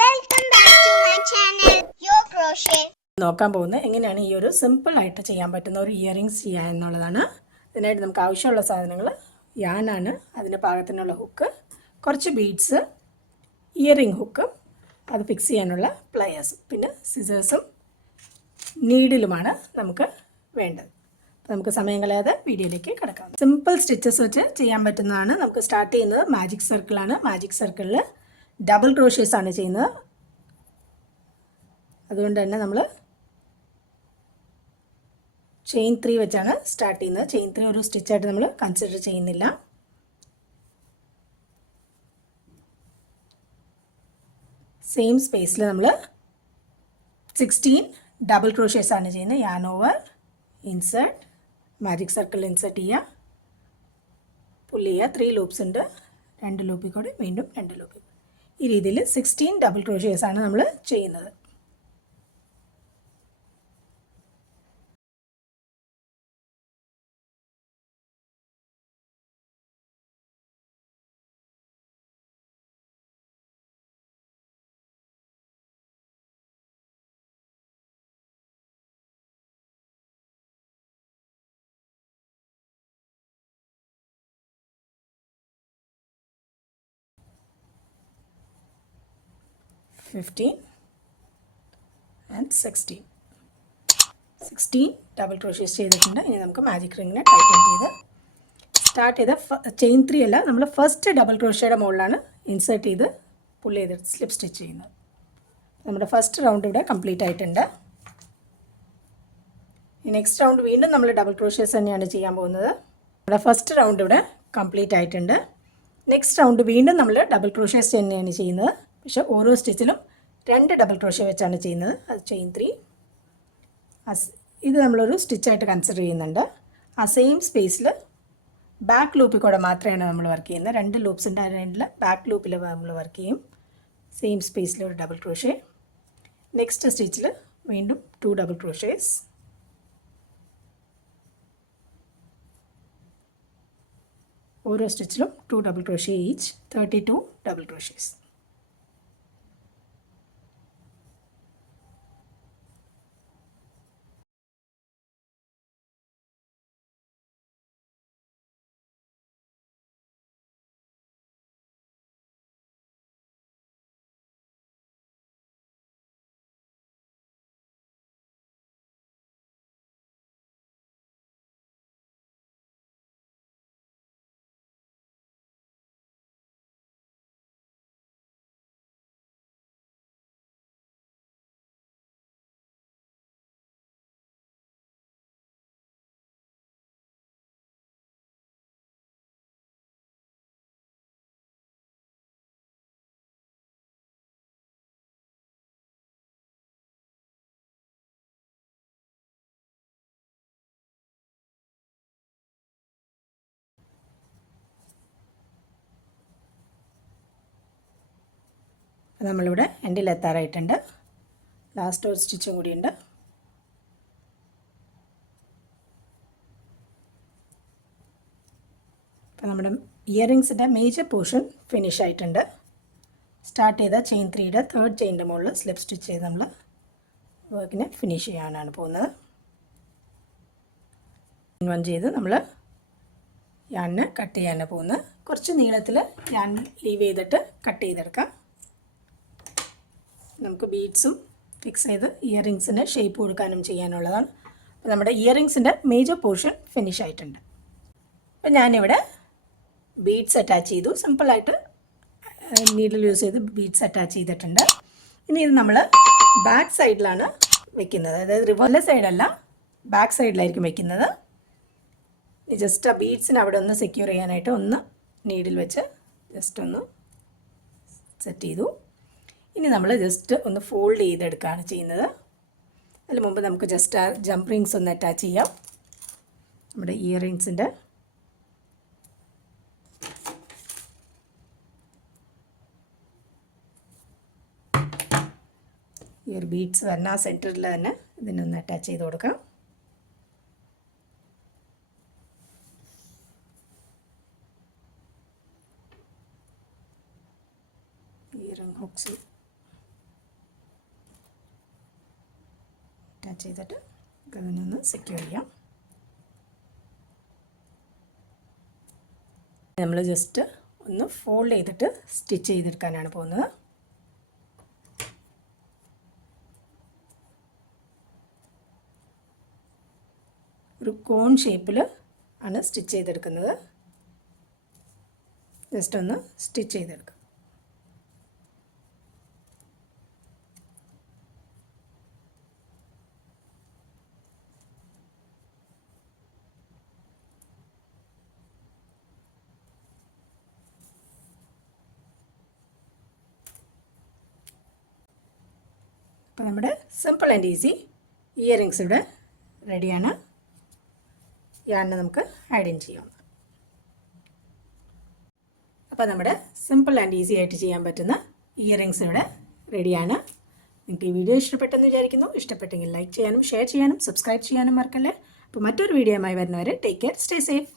Welcome back to my channel yo crochet. നോക്കാൻ പോകുന്നത് എങ്ങനെയാണ് ഈ ഒരു സിമ്പിളായിട്ട് ചെയ്യാൻ പറ്റുന്ന ഒരു ഇയറിങ്സ് ചെയ്യുക എന്നുള്ളതാണ്. ഇതിനായിട്ട് നമുക്ക് ആവശ്യമുള്ള സാധനങ്ങൾ യാനാണ്, അതിന് പാകത്തിനുള്ള ഹുക്ക്, കുറച്ച് ബീഡ്സ്, ഇയറിംഗ് ഹുക്ക്, അത് ഫിക്സ് ചെയ്യാനുള്ള പ്ലയേഴ്സ്, പിന്നെ സിസേഴ്സും നീഡിലുമാണ് നമുക്ക് വേണ്ടത്. നമുക്ക് സമയം കളയാതെ വീഡിയോയിലേക്ക് കിടക്കാം. സിമ്പിൾ സ്റ്റിച്ചസ് വെച്ച് ചെയ്യാൻ പറ്റുന്നതാണ്. നമുക്ക് സ്റ്റാർട്ട് ചെയ്യുന്നത് മാജിക് സർക്കിളാണ്. മാജിക് സർക്കിളിൽ ഡബിൾ ക്രോഷേസ് ആണ് ചെയ്യുന്നത്. അതുകൊണ്ട് തന്നെ നമ്മൾ ചെയിൻ 3 വെച്ചാണ് സ്റ്റാർട്ട് ചെയ്യുന്നത്. ചെയിൻ 3 ഒരു സ്റ്റിച്ചായിട്ട് നമ്മൾ കൺസിഡർ ചെയ്യുന്നില്ല. സെയിം സ്പേസിൽ നമ്മൾ 16 ഡബിൾ ക്രോഷേസ് ആണ് ചെയ്യുന്നത്. യാൻ over, insert, magic circle insert ചെയ്യുക, പുള്ളി ചെയ്യുക. 3 ലൂപ്സ് ഉണ്ട്, 2 ലൂപ്പിൽ കൂടി വീണ്ടും 2 ലൂപ്പിൽ. ഈ രീതിയിൽ 16 ഡബിൾ ക്രോഷേസ് ആണ് നമ്മൾ ചെയ്യുന്നത്. ആൻഡ് 16 ഡബിൾ ക്രോഷേസ് ചെയ്തിട്ടുണ്ട്. ഇനി നമുക്ക് മാജിക് റിങ്ങിനെ ടൈറ്റൻ ചെയ്ത് സ്റ്റാർട്ട് ചെയ്ത ചെയിൻ 3 അല്ല, നമ്മൾ ഫസ്റ്റ് ഡബിൾ ക്രോഷയുടെ മുകളിലാണ് ഇൻസേർട്ട് ചെയ്ത് പുള്ളി ചെയ്ത് സ്ലിപ്പ് സ്റ്റിച്ച് ചെയ്യുന്നത്. നമ്മുടെ ഫസ്റ്റ് റൗണ്ട് ഇവിടെ കംപ്ലീറ്റ് ആയിട്ടുണ്ട്. ഈ നെക്സ്റ്റ് റൗണ്ട് വീണ്ടും നമ്മൾ ഡബിൾ ക്രോഷേസ് തന്നെയാണ് ചെയ്യാൻ പോകുന്നത്. നമ്മുടെ ഫസ്റ്റ് റൗണ്ട് ഇവിടെ കംപ്ലീറ്റ് ആയിട്ടുണ്ട്. നെക്സ്റ്റ് റൗണ്ട് വീണ്ടും നമ്മൾ ഡബിൾ ക്രോഷേസ് തന്നെയാണ് ചെയ്യുന്നത്. പക്ഷേ ഓരോ സ്റ്റിച്ചിലും 2 ഡബിൾ ക്രോഷേ വെച്ചാണ് ചെയ്യുന്നത്. അത് ചെയിൻ 3. ഇത് നമ്മളൊരു സ്റ്റിച്ചായിട്ട് കൺസിഡർ ചെയ്യുന്നുണ്ട്. ആ സെയിം സ്പേസിൽ ബാക്ക് ലൂപ്പിൽ കൂടെ മാത്രമാണ് നമ്മൾ വർക്ക് ചെയ്യുന്നത്. 2 ലൂപ്സിൻ്റെ അതിൽ ബാക്ക് ലൂപ്പിൽ നമ്മൾ വർക്ക് ചെയ്യും. സെയിം സ്പേസിൽ ഒരു ഡബിൾ ക്രോഷേ. നെക്സ്റ്റ് സ്റ്റിച്ചിൽ വീണ്ടും 2 ഡബിൾ ക്രോഷേസ്. ഓരോ സ്റ്റിച്ചിലും 2 ഡബിൾ ക്രോഷേ ഈച്ച്, 32 ഡബിൾ ക്രോഷേസ്. നമ്മളിവിടെ എൻഡിലെത്താറായിട്ടുണ്ട്. ലാസ്റ്റ് ഒരു സ്റ്റിച്ചും കൂടിയുണ്ട്. അപ്പോൾ നമ്മുടെ ഇയറിങ്സിൻ്റെ മേജർ പോർഷൻ ഫിനിഷ് ആയിട്ടുണ്ട്. സ്റ്റാർട്ട് ചെയ്ത ചെയിൻ 3യുടെ 3rd ചെയിൻ്റെ മുകളിൽ സ്ലിപ്പ് സ്റ്റിച്ച് ചെയ്ത് നമ്മൾ വർക്കിനെ ഫിനിഷ് ചെയ്യാനാണ് പോകുന്നത്. 1 ചെയ്ത് നമ്മൾ യാണിനെ കട്ട് ചെയ്യാനാണ് പോകുന്നത്. കുറച്ച് നീളത്തിൽ യാൻ ലീവ് ചെയ്തിട്ട് കട്ട് ചെയ്തെടുക്കാം. നമുക്ക് ബീഡ്സും ഫിക്സ് ചെയ്ത് ഇയറിങ്സിന് ഷേപ്പ് കൊടുക്കാനും ചെയ്യാനുള്ളതാണ്. അപ്പോൾ നമ്മുടെ ഇയറിങ്സിൻ്റെ മേജർ പോർഷൻ ഫിനിഷ് ആയിട്ടുണ്ട്. അപ്പോൾ ഞാനിവിടെ ബീഡ്സ് അറ്റാച്ച് ചെയ്തു. സിമ്പിളായിട്ട് നീഡിൽ യൂസ് ചെയ്ത് ബീഡ്സ് അറ്റാച്ച് ചെയ്തിട്ടുണ്ട്. ഇനി ഇത് നമ്മൾ ബാക്ക് സൈഡിലാണ് വെക്കുന്നത്. അതായത് റിവേഴ്സ് സൈഡല്ല, ബാക്ക് സൈഡിലായിരിക്കും വെക്കുന്നത്. ജസ്റ്റ് ആ ബീഡ്സിന് അവിടെ ഒന്ന് സെക്യൂർ ചെയ്യാനായിട്ട് ഒന്ന് നീഡിൽ വെച്ച് ജസ്റ്റ് ഒന്ന് സെറ്റ് ചെയ്തു. ഇനി നമ്മൾ ജസ്റ്റ് ഒന്ന് ഫോൾഡ് ചെയ്തെടുക്കുകയാണ് ചെയ്യുന്നത്. അതിന് മുമ്പ് നമുക്ക് ജസ്റ്റ് ആ ജംപ് റിങ്സ് ഒന്ന് അറ്റാച്ച് ചെയ്യാം. നമ്മുടെ ഇയറിങ്സിൻ്റെ ഇയർ ബീഡ്സ് തന്നെ ആ സെൻറ്ററിൽ തന്നെ ഇതിനൊന്ന് അറ്റാച്ച് ചെയ്ത് കൊടുക്കാം. ഇയറിംഗ് ഹുക്സ് അറ്റാച്ച് ചെയ്തിട്ട് അതിനൊന്ന് സെക്യൂർ ചെയ്യാം. നമ്മൾ ജസ്റ്റ് ഒന്ന് ഫോൾഡ് ചെയ്തിട്ട് സ്റ്റിച്ച് ചെയ്തെടുക്കാനാണ് പോകുന്നത്. ഒരു കോൺ ഷേപ്പിൽ ആണ് സ്റ്റിച്ച് ചെയ്തെടുക്കുന്നത്. ജസ്റ്റ് ഒന്ന് സ്റ്റിച്ച് ചെയ്തെടുക്കാം. അപ്പോൾ നമ്മുടെ സിമ്പിൾ ആൻഡ് ഈസി ഇയറിങ്സ് ഇവിടെ റെഡിയാണ്. യാണിന് നമുക്ക് ആഡ് ഇൻ ചെയ്യാം. അപ്പോൾ നമ്മുടെ സിമ്പിൾ ആൻഡ് ഈസി ആയിട്ട് ചെയ്യാൻ പറ്റുന്ന ഇയറിങ്സ് ഇവിടെ റെഡിയാണ്. നിങ്ങൾക്ക് ഈ വീഡിയോ ഇഷ്ടപ്പെട്ടെന്ന് വിചാരിക്കുന്നു. ഇഷ്ടപ്പെട്ടെങ്കിൽ ലൈക്ക് ചെയ്യാനും ഷെയർ ചെയ്യാനും സബ്സ്ക്രൈബ് ചെയ്യാനും മറക്കല്ലേ. അപ്പോൾ മറ്റൊരു വീഡിയോയുമായി വരുന്നവരെ ടേക്ക് കെയർ, സ്റ്റേ സേഫ്.